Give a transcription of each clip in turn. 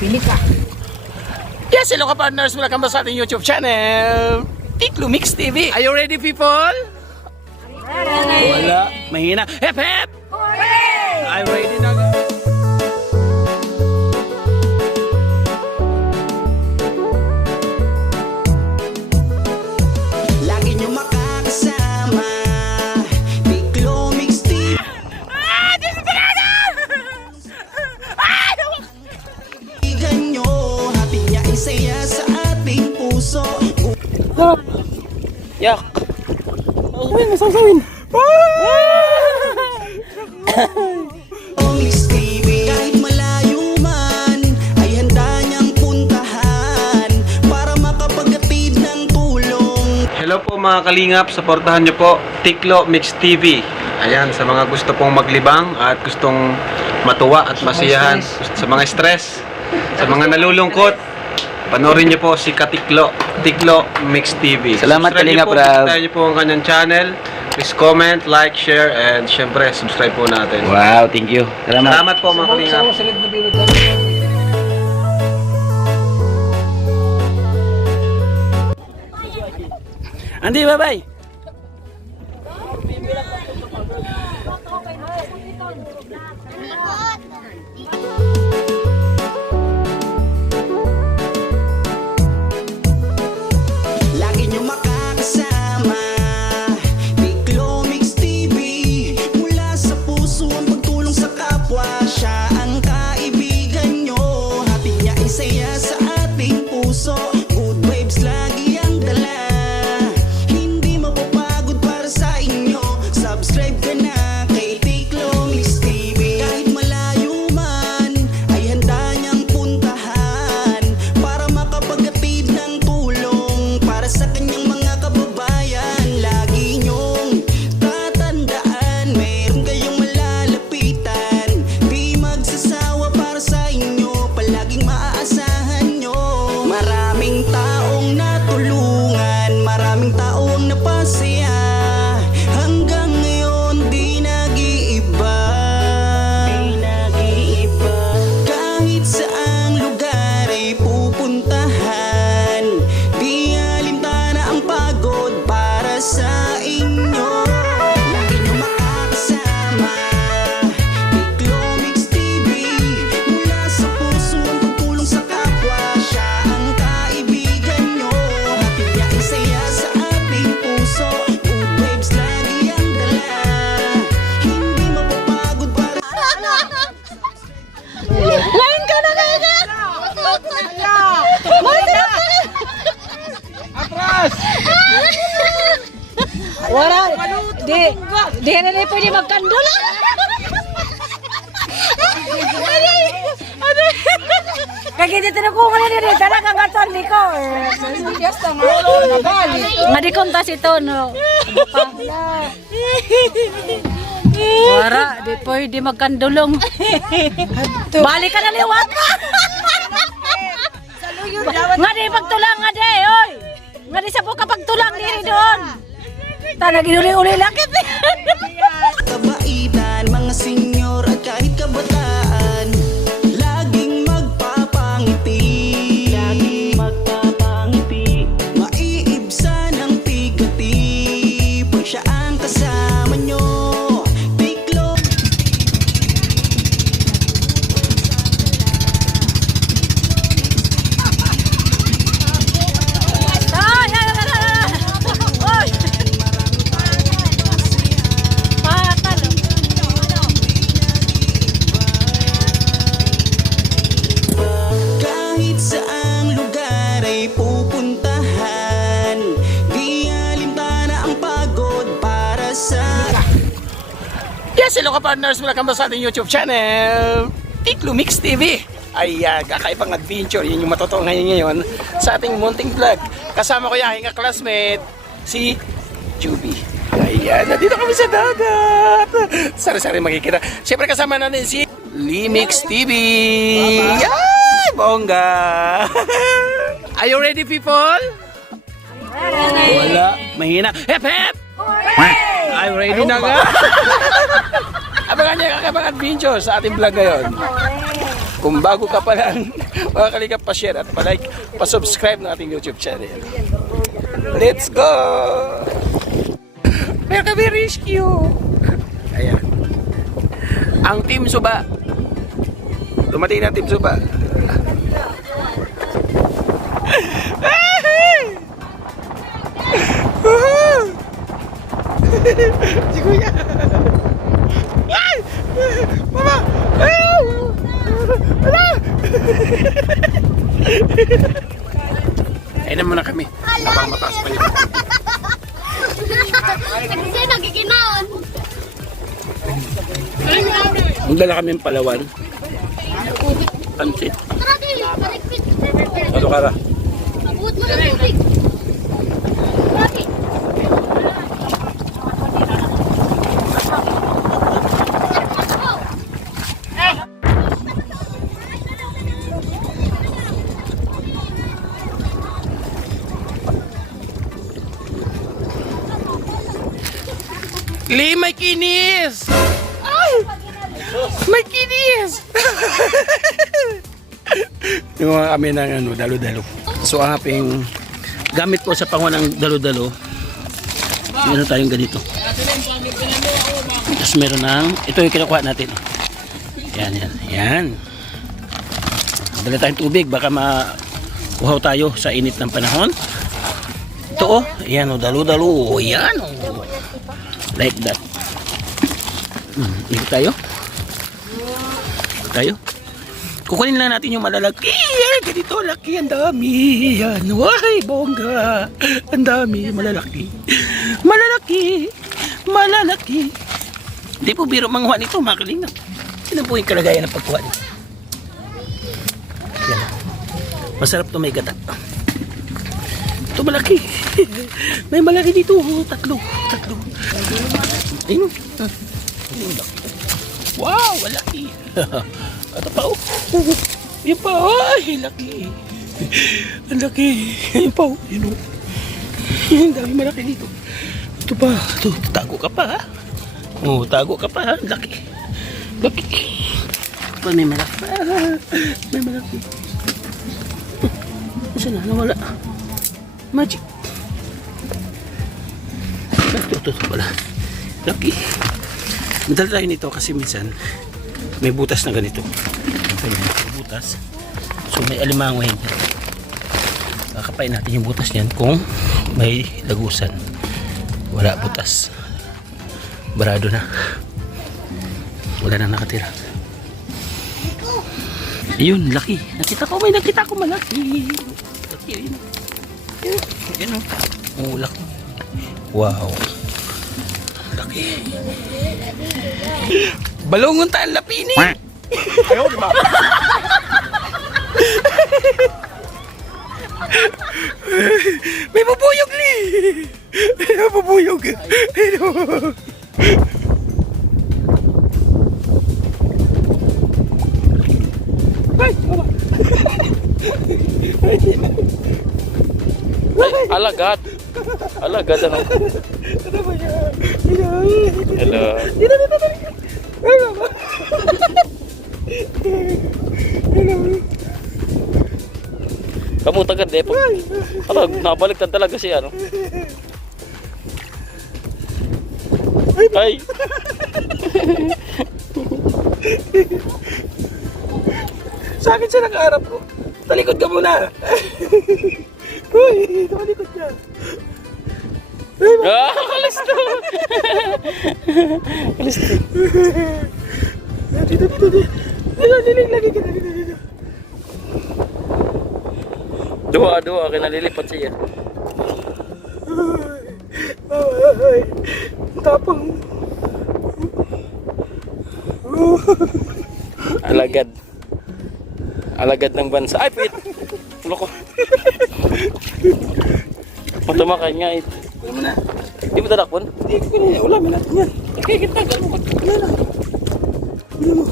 Pili ka. Yes, hello ka partners. Welcome back sa ating YouTube channel, Tiklo Mix TV. Are you ready, people? Ready. Wala. Mahina. Hep, hep! Hooray! I'm ready na. Lagi nyo makakasama Tiklo Mix TV. Kaibigan nyo, hatid niya isaya sa ating puso. Yak. Masawin. Tiklo Mix TV, kahit malayo man ay handa niyang puntahan para makapaghatid ng tulong. Hello po mga kalingap, supportahan niyo po Tiklo Mix TV. Ayan, sa mga gusto pong maglibang at gustong matuwa at masiyahan, sa mga stress, sa mga nalulungkot, panoorin niyo po si Katiklo, Tiklo Mix TV. Salamat, Subscribe niyo Kalingap po, Rab. bisitahin niyo po ang kanyang channel. Please comment, like, share, and syempre subscribe po natin. Wow, thank you. Salamat. Salamat po mga kalingap. Andi, bye-bye. Lagi nyo makakasama Tiklo Mix TV. Mula sa puso ang pagtulong sa kapwa. Siya ang kaibigan nyo, hatid niya isaya sa ating puso. Good vibes lagi ang dala, hindi mapapagod para sa inyo. Subscribe ka na kay Tiklo Mix TV. Kahit malayo man ay handa niyang puntahan para makapaghatid ng tulong para sa kanyang mga kababayan. Lagi niyong tatandaan, meron kayong malalapitan, di magsasawa para sa inyo, palaging maaasahan nyo. Maraming taong natulungan, maraming taong napasaya, hanggang ngayon di nag-iiba. Kahit saang lugar ay pupuntahan, di alimtana ang pagod para sa inyo. Lagi nyo makakasama Tiklo Mix TV. Mula sa puso ang pagtulong sa kapwa. Siya ang kaibigan nyo, hatid niya isaya sa ating puso. Good vibes lagi ang dala, hindi mapapagod para Lain ka na kayo na! Wala! Di na rin pwede magkandol! Kaya dito na ko nga nila, tanak ang gaton di ko. Nga di kontas ito, no? Wala, di pwede magkandulong. Balik ka na liwat ka! Nga di pagtulang nga di, oy! Nga di sa buka pagtulang diri doon! Tanag inuli-uli lakit! kabaitan, mga senyor at kahit kabataan, laging magpapangiti. Maiibsan ang tigati pag siya ang kasama nyo. Tiklo kahit saang lugar ay pupuntahan, di alimtana ang pagod para sa Yes, hello ka partners. Welcome back sa ating YouTube channel, Tiklo Mix TV. Ayan, kakaibang adventure. Yan yung matutuwa ngayon sa ating munting vlog. Kasama ko yung aking classmate, si Juby. Ayan, nandito kami sa dagat. Sari-sari makikita. Siyempre kasama natin si Limix TV. Ay, bongga. Are you ready, people? Wala. Mahina. Hep, hep! I'm ready na nga. Abangan niyo ang kakabang adventure sa ating vlog ngayon. Kung bago ka pa lang, mga kalingap, pa-share at pa-like, pa-subscribe ng ating YouTube channel. Let's go! Meron kami rescue! Ayan. Ang Team Suba. Dumating na Team Suba. Si Kuya. Ay! Mama! Ay! Wala! Ayun na muna kami. Habang mataas pa yun. Kasi nagkikinaon. Magdala kami ng Palawan. Pansit. Tara di, maligpit. Ano ka ra? Mabuot mo ng tubig. Bakit? Lee, may kinis! Ay! May kinis! Yung mga kami ng ano, dalo-dalo. So, ang aking gamit po sa panguha ng dalo-dalo, meron tayong ganito. Tapos meron ng, ito yung kinukuha natin. Yan, yan, yan. Dala tayong tubig, baka mauhaw tayo sa init ng panahon. Ito oh, yan oh, dalo-dalo. Oh, yan oh. Like that. Ikot tayo. Ikot tayo. Kukunin lang natin yung malalaki. Yan, ganito, laki. Ang dami. Yan. Why, bongga. Ang dami. Malalaki. Malalaki. Malalaki. Hindi po biro manguha nito, makaling. Sino po yung kalagayan ng pagkuha nito? Yan. Masarap to, may gata. Ito malaki. May malaki dito. Tatlo. Ayun. Wow, malaki. Ito pa oh. Yan pa. Ay, laki. Ang laki. Yan pa oh. Yan oh. Ang dami malaki dito. Ito pa. Ito, tago ka pa ha. Oh, tago ka pa ha. Laki. Laki. Pa, may malaki pa. May malaki. Saan na? Nawala. Magic. Ito pala. Laki. Madala tayo nito kasi minsan may butas na ganito. May butas. So may alimango yan. Kakapain natin yung butas niyan kung may lagusan. Wala butas. Barado na. Wala na nakatira. Ayun, laki. May nakita ko malaki. Laki yun. Yan o. Oh, laki. Wow. Laki. Balongon tayo lapini. Ayaw, di ba? May bubuyog li. May bubuyog. Ay, mama. Ay, alagad. Alagad ano? Ano ba yan? Hello. Dito. Ay, mama. Kamu tagad eh. Ano, nabaliktad talaga siya, no? Ay! Sa akin siya nakaharap ko. Talikod ka muna. Uy, talikod ka. Ah, kalisto! Kalisto. Dito. Dilig, lagi ka. Dito. Dua, kinalilipat siya. Ay, tapang. Alagad. Alagad ng bansa. Ay, pit! Loko. Patumakay nga eh. Wala mo na. Di mo tadakpon? Hindi ko na. Wala mo natin yan. Okay, kita. Gano'n ka. Wala na. Wala mo.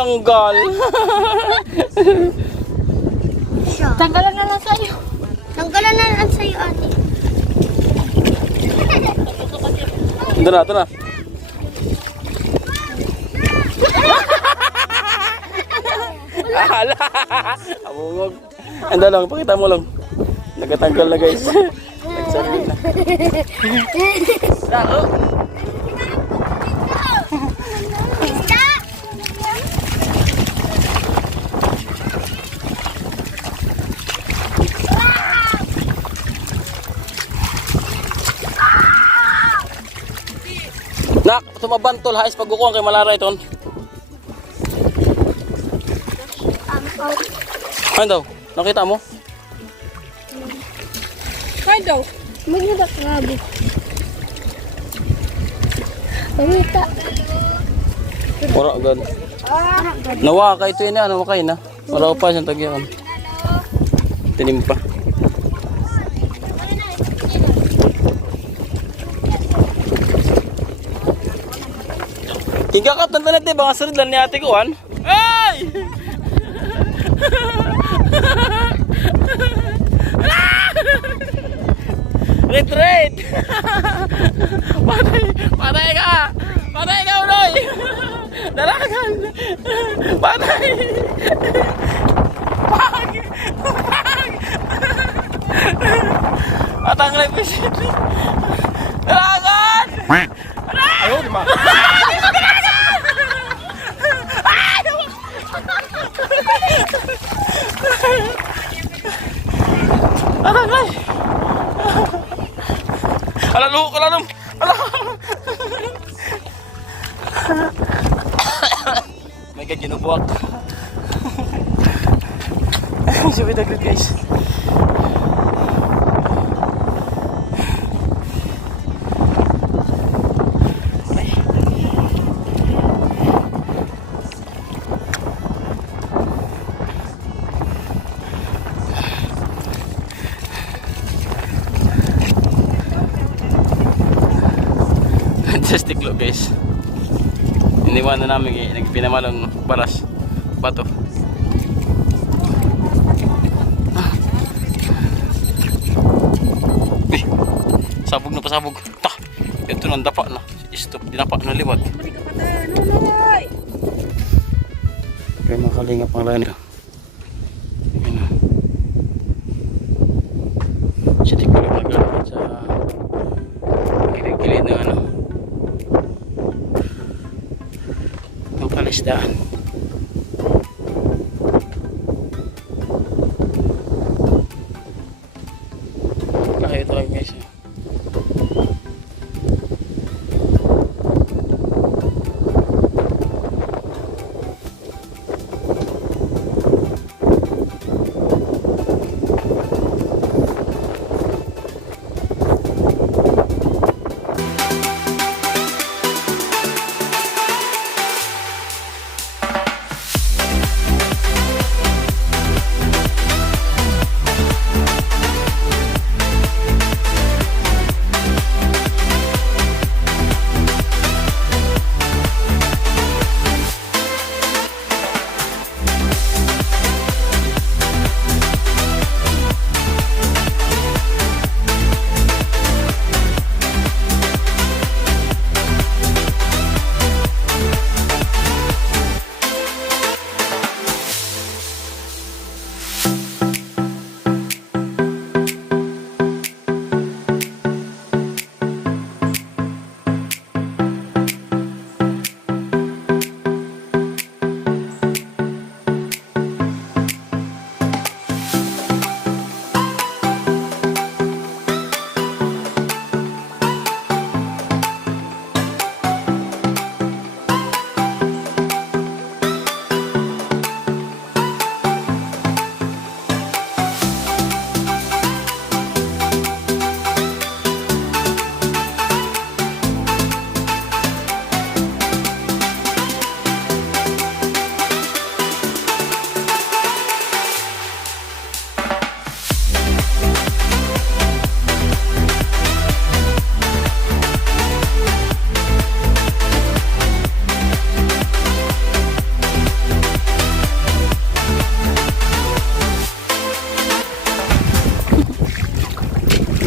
natanggal. Tanggalan na lang sa'yo. Tanggalan na lang sa'yo, ate. Ito na, ito na. Hala! Abungog. Ando lang, pakita mo lang. Nagatanggal na guys. Nagsabit na. Saan? Isda! Nak, tumabantol hais pagkukuhan kay Malara iton. Ano daw? Nakita mo? Kain daw. Maganda grabe. Pamita. Wala agad. Nawa kay ito yun na, nawa na. Wala pa siyang tagyan. Tinim pa. Kikakatan na natin, baka sunod lang ni ate ko, han? Ay! Retreat! Patay ka! Patay ka, Unoy! Dalagan! Patay! Pag! Pag! At ang represent! Dalagan! Ayaw, di ba? Aray! Alalo, kalanam! May ka ginubuak. Sabi na good guys. Fantastic look guys. Iniwan na namin nagpinamalong baras bato. Sabog na pasabog. Ta. Ito nang dapa na. Stop dinapa na liwat. Kaya makalingap ang lain. Ayan na. Siya di ko lang naglalakad sa gilid-gilid ng ano. Ang palisdaan. Kahit tayo guys.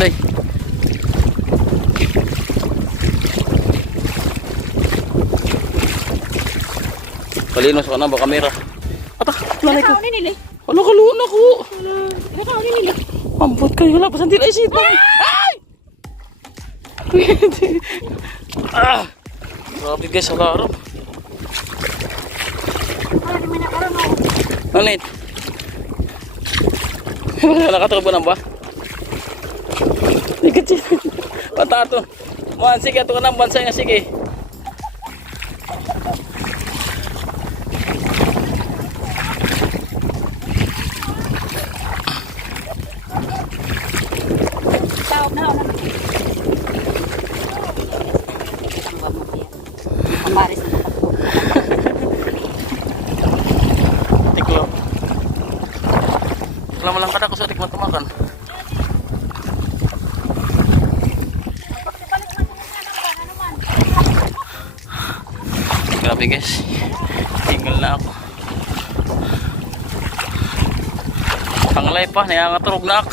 Day. Palinos ko na ba kamera? Ata, wala ko. Nili. Wala ka luon ako. Nakaw ni nili. Ambot kayo, wala pa sa tila isip. Ay! Ah! Grabe guys, ang laro. Ano yun? Nakatarubo ba? Ikot siya. Patato. Man, sige, ito ka ng bansa niya, sige. Tiklo. Lama lang kada ko sa tikman tumakan. Grabe guys. Tinggal na ako. Panglay pa, nangangaturog na ako.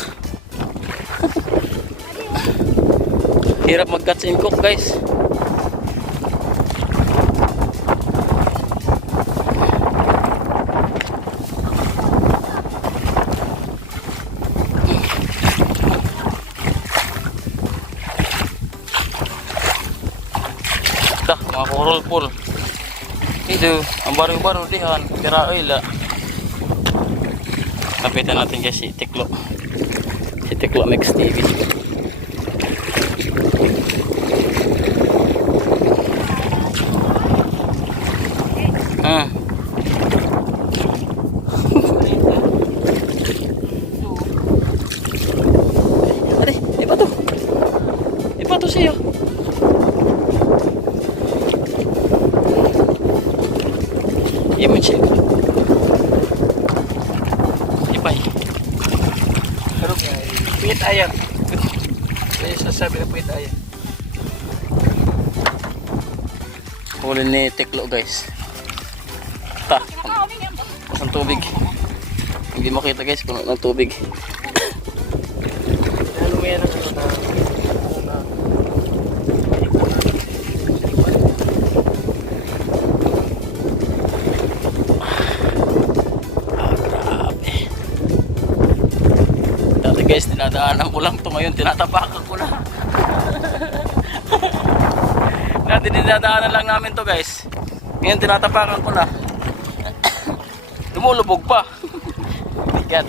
Hirap mag-cuts and cook guys. Dah, mga coral pool. Ito, ang baru-baru dihan, kira ila. Kapitan natin guys si Tiklo. Si Tiklo Mix TV. Ah. Ade, iba to. Iba to siya. Iman siya. Ipay. Pero puwit ayan. Kaya sasabi na puwit ayan. Huli ni Tiklo guys. Ta. Ang tubig. Hindi makita guys kung ng tubig. Ano mo yan ang Dati guys, dinadaanan ko lang ito. Ngayon, tinatapakan ko na. Dati dinadaanan lang namin to guys. Ngayon, tinatapakan ko na. Lumulubog pa. Bigat.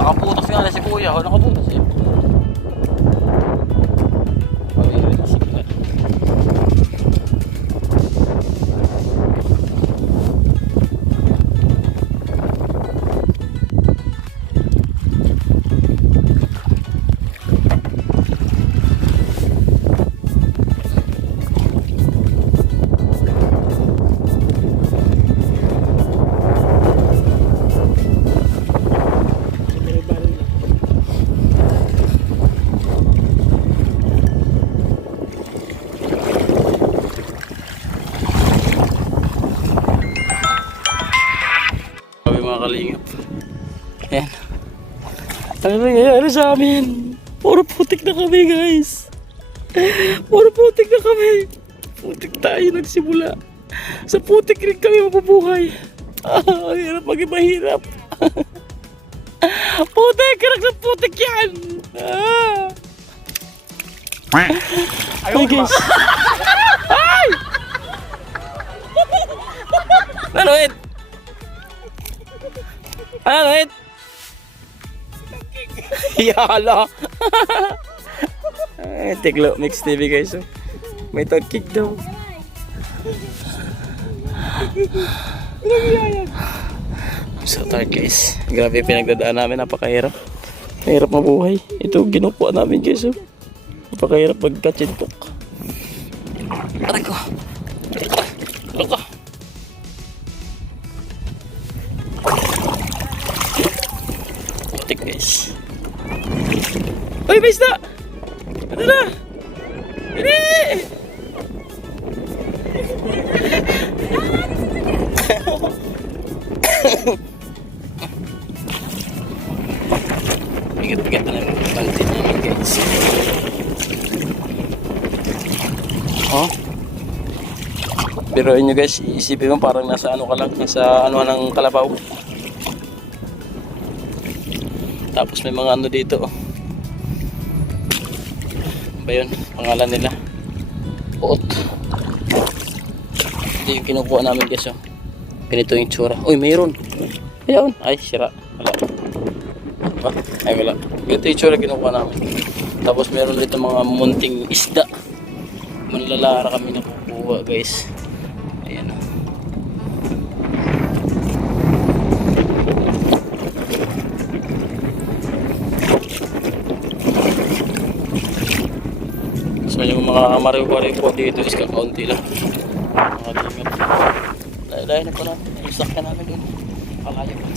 Nakaputos nga na si kuya. Nakaputos eh. Mga kalingap. Ayan. Ano nangyayari sa amin? Puro putik na kami guys. Puro putik na kami. Putik tayo nagsimula. Sa putik rin kami mabubuhay. Ang hirap maging mahirap. Putik! Hirap sa putik yan! Ay guys. Ay! Ano it? Ano it? Yala. Tiklo Mix TV guys. Oh. May tagkik daw. I'm so tired guys. Grabe pinagdadaan namin. Napakahirap. Mahirap mabuhay. Ito ginupuan namin guys. Oh. Napakahirap mag-catch and cook. Aray ko. Aray ko. guys. Uy, may isda! Ano na? Hindi! Bigat-bigat na naman ang pantin namin guys. Oh. Pero inyo guys, isipin mo parang nasa ano ka lang, nasa ano ng kalabaw. Tapos may mga ano dito. Oh. Ano ba yun? Pangalan nila. Poot. Ito yung kinukuha namin guys. Oh. Ganito yung tsura. Uy, mayroon. Ayun. Ay, sira. Wala. Ay, wala. Ganito yung tsura kinukuha namin. Tapos mayroon dito mga munting isda. Manlalara kami nakukuha guys. Ayan. So yung mga mariw-mariw po dito is kakaunti lang. Mga limit. Layo na po natin. Yung sakyan namin doon. Kalayo pa.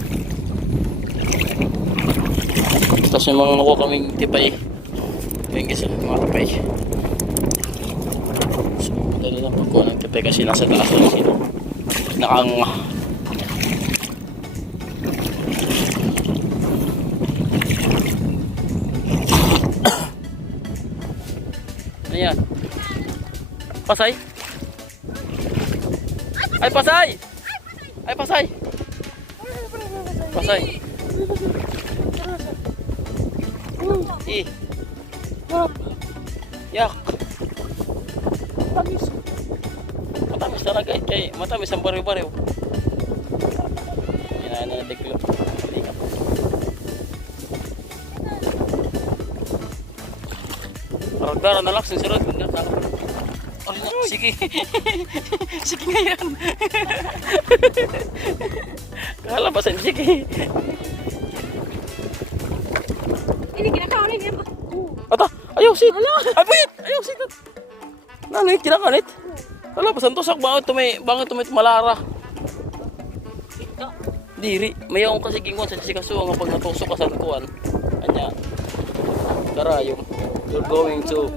Tapos yung mga nakuha kaming tipay. Ayun guys, mga tipay. So madali lang pagkuha ng tipay kasi nasa taas lang sila. Nakanga. Ayan. Pasay. Ay, pasay! Ay, pasay! Pasay. Yak. Matamis. Matamis talaga kay matamis ang bariw-bariw. Yan na tiklo. Parang na lang sinsurod. Oh, sige. Sige nga yan. Kalabasan, sige. Ini kinakain niya. Ata, ayaw sit. Ay, wait! Ayaw sit. Nanay, kinakalit. Kalabasan to, sak banget tumay malara. Diri, may akong kasi gingon sa sikasuang pag natusok ka sa kuwan. Kanya, karayong. You're going to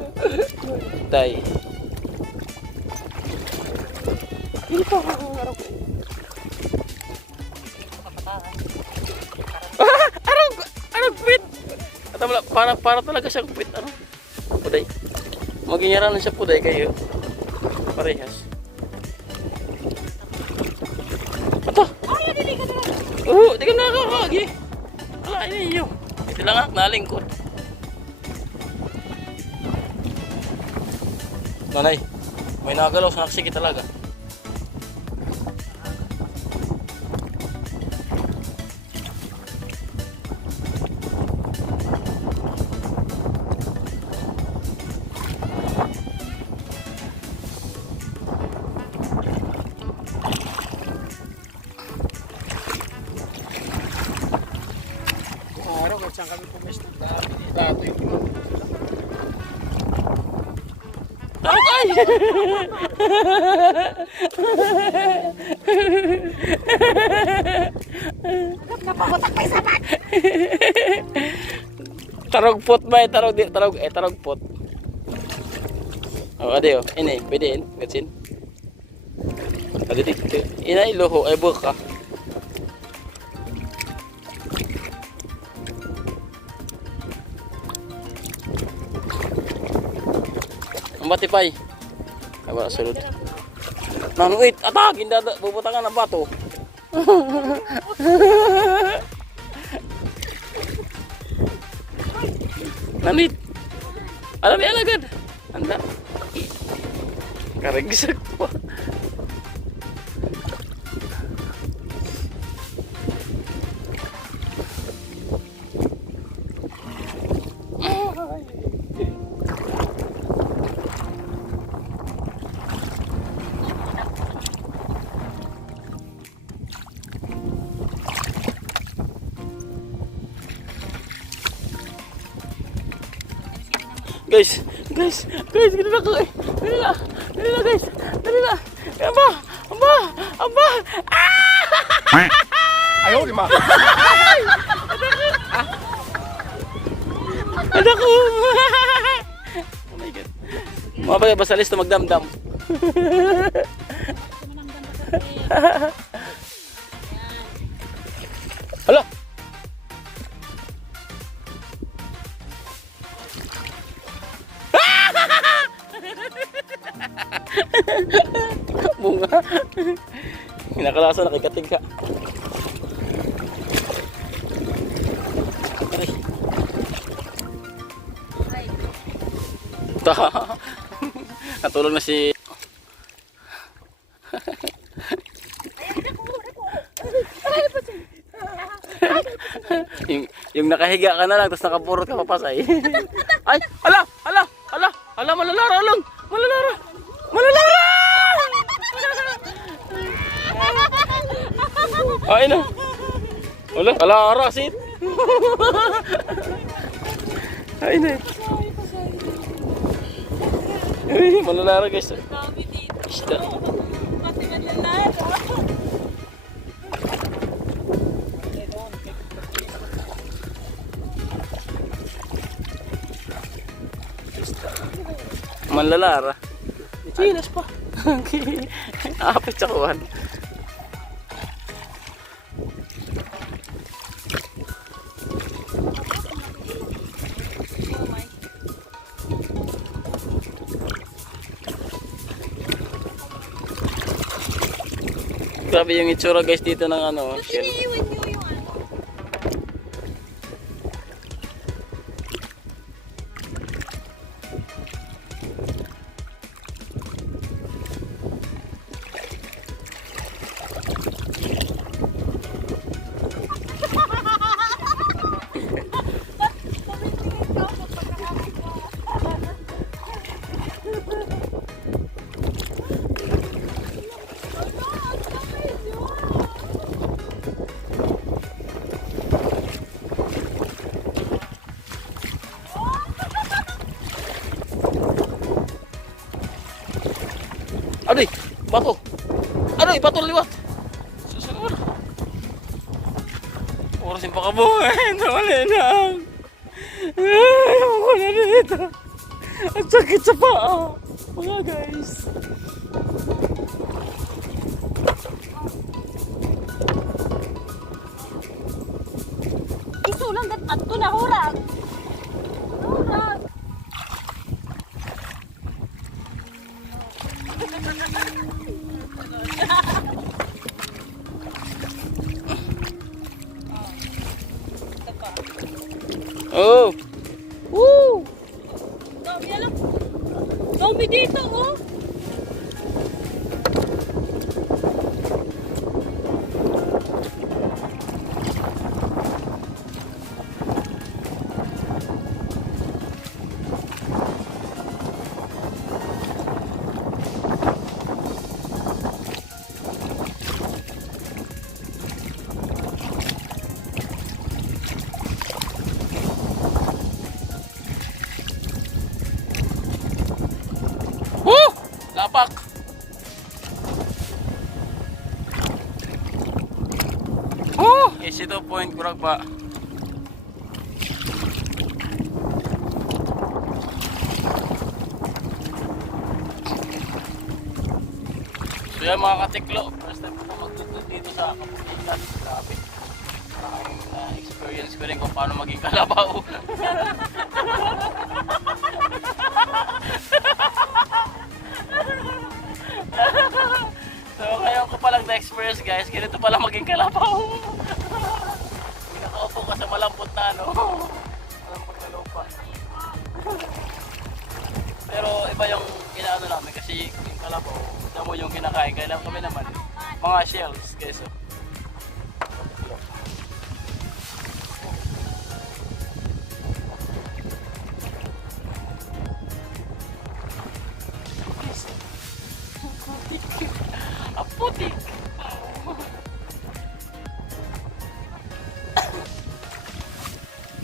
die. Hindi pa ako arang quit. Para talaga siyang quit. Ano? Puday. Magyaranan siya puday kayo. Parehas. Ito. Di ka nakakagi. Wala, ini yun. Ito lang ang nalingkod. Nanay, may nagalaw sa naksiki talaga. Araw kung saan kami pumesto dati yung Ay! Napagutak pa isa man. Tarogpot ba? Tarogpot. Oh, ade oh. Ini, pwede in. Gatsin. Ade dito. Inay loho ay buka. Ang batipay. Ay wala sulod. Nanuit, atag! Hindi bubutangan ng bato. Nanuit. Alam yan agad. Anda. Karagsak pa. Guys, gini na guys. Gini na guys. Gini na. Aba. ayaw di ma. Ano ko? Oh my God. Mga bagay, basta listo magdamdam. Hala! Bunga. Nakalasa, nakikatig ka. Aray. Natulog na si... yung nakahiga ka na lang, tapos nakapurot ka papasay. Ay! Ala! Ala! Ala! Ala! Malalara lang! Malalara! Malalara! Ay na! Wala! Alara! Sit! Ay na! Ay, malalara guys. Isda. Manlalara. Chilas pa. Apit sa kuhan. Grabe yung itsura guys dito ng ano, shell. Aduh, bato. Aduh, bato liwat. Susunod. Orasin pa kabuhay. Nawala na. Ay, wala na dito. Ang sakit sa paa. Mga guys. Isulang at ito na hurag. Hurag. Oh. Woo! Dami alam. Dami dito, oh. Lapak. Oh, yes ito point kurang pa. So yan mga katiklo, first time ko magtutod dito sa Kapukitan. Grabe. Experience ko rin kung paano maging kalabaw. So ngayon ko palang na-experience guys, ganito pala maging kalabaw. Nakaupo ka sa malambot na ano, malambot na lupa. Pero iba yung inaano namin kasi yung kalabaw, damo yung kinakain, kaya kami naman mga shells guys. So. Putik.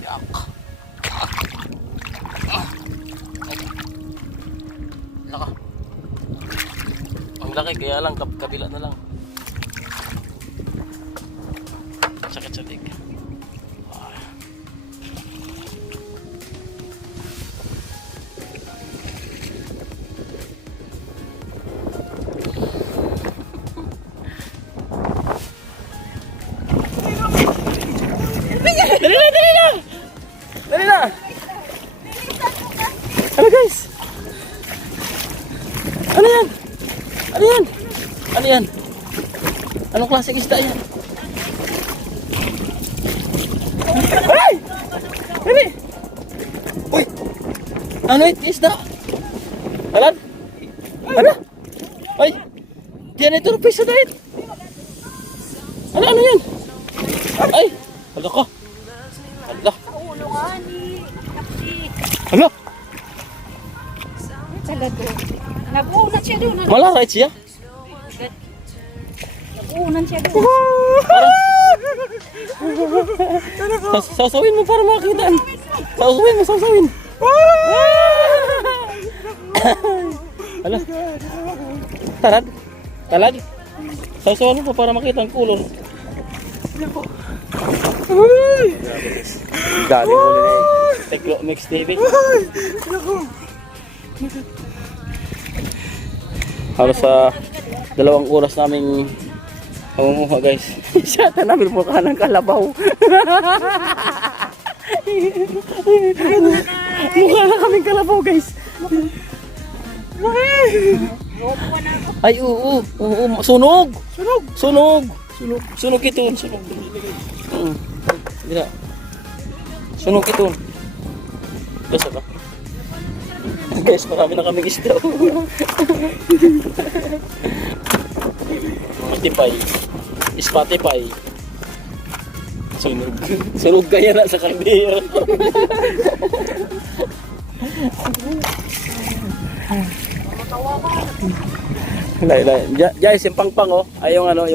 Yak. Laka. Ang laki kaya lang kabila na lang. Sakit sa lig. klaseng isda yan? Ay! Ini! Uy! Ano ito isda? Alan? Ano? Ay! Diyan ito rupis sa dahit. Ano yan? Ay! Hala ka! Hala! Hala! Sagad ko. Nag-uunan siya doon. Malarait siya? Nag-uunan siya doon. Sasawin mo para makita. Sasawin mo, sasawin. Hala. Talad. Talad. Sasawin mo para makita ang kulor. Galing ulit na Teklo Mix TV. Halos sa 2 oras naming pamumuha guys. Siyata namin mukha ng kalabaw. Mukha na kaming kalabaw guys. Ay oo. Sunog. Sunog ito. Sunog. Dira. Sunog ito. Guys ba? Guys, marami na kaming isda. Spotify. Sunog kaya na sa kaldero. Guys, yung pangpang oh. Ay yung ano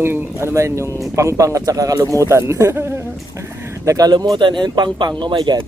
ba yun, yung pangpang at saka kalumutan. Nakalumutan and pangpang. Oh my god.